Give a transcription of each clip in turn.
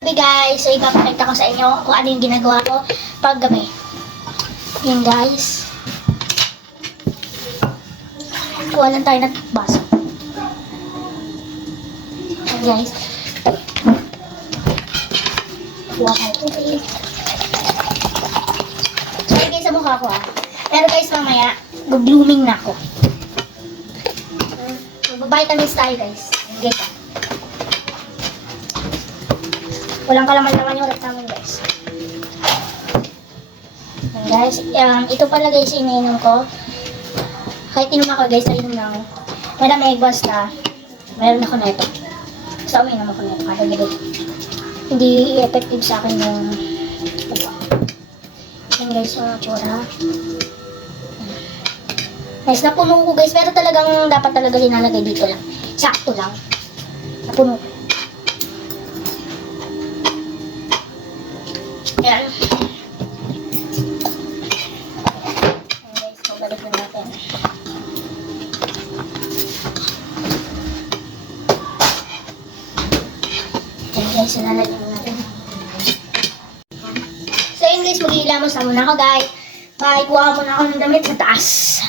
Gabi guys, so ipapakita ko sa inyo kung ano yung ginagawa ko pag gabi. Yan guys. Kuha lang tayo ng baso. Yan guys. Kuha ko. So yun guys sa mukha ko Pero guys mamaya, blooming na ako. Magbabitamins tayo guys. Yan guys Walang kalaman-laman yung rep namin guys. Yan guys, ito pala guys iniinom ko. Kahit inom ako guys, inom na ako. Malamig basta, meron ako na ito. Basta uminom ako na ito. Kasi hindi effective sa akin yung yan guys, yung tsura. Guys, napuno ko guys, pero talagang dapat talaga linalagay dito lang. Sakto lang. Napuno ko. Ayan. Ayan guys, magbalik na natin. Ayan guys, nalalagyan natin. So yun guys, mag-iilamos na muna ako guys. Bye, kuha muna ako ng damit sa taas.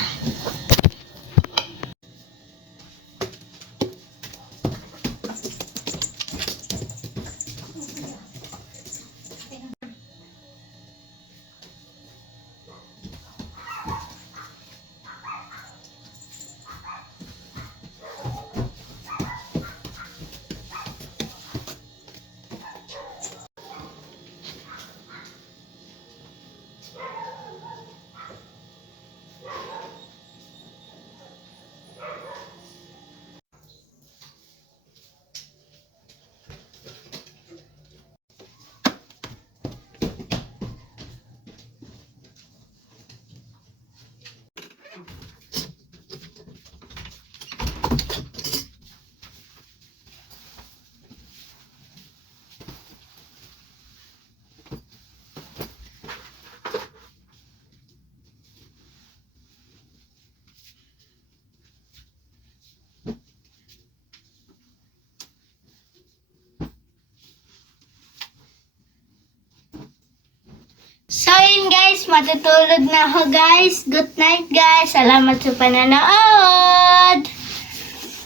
So yun guys, matutulog na ako guys. Good night guys. Salamat sa pananood.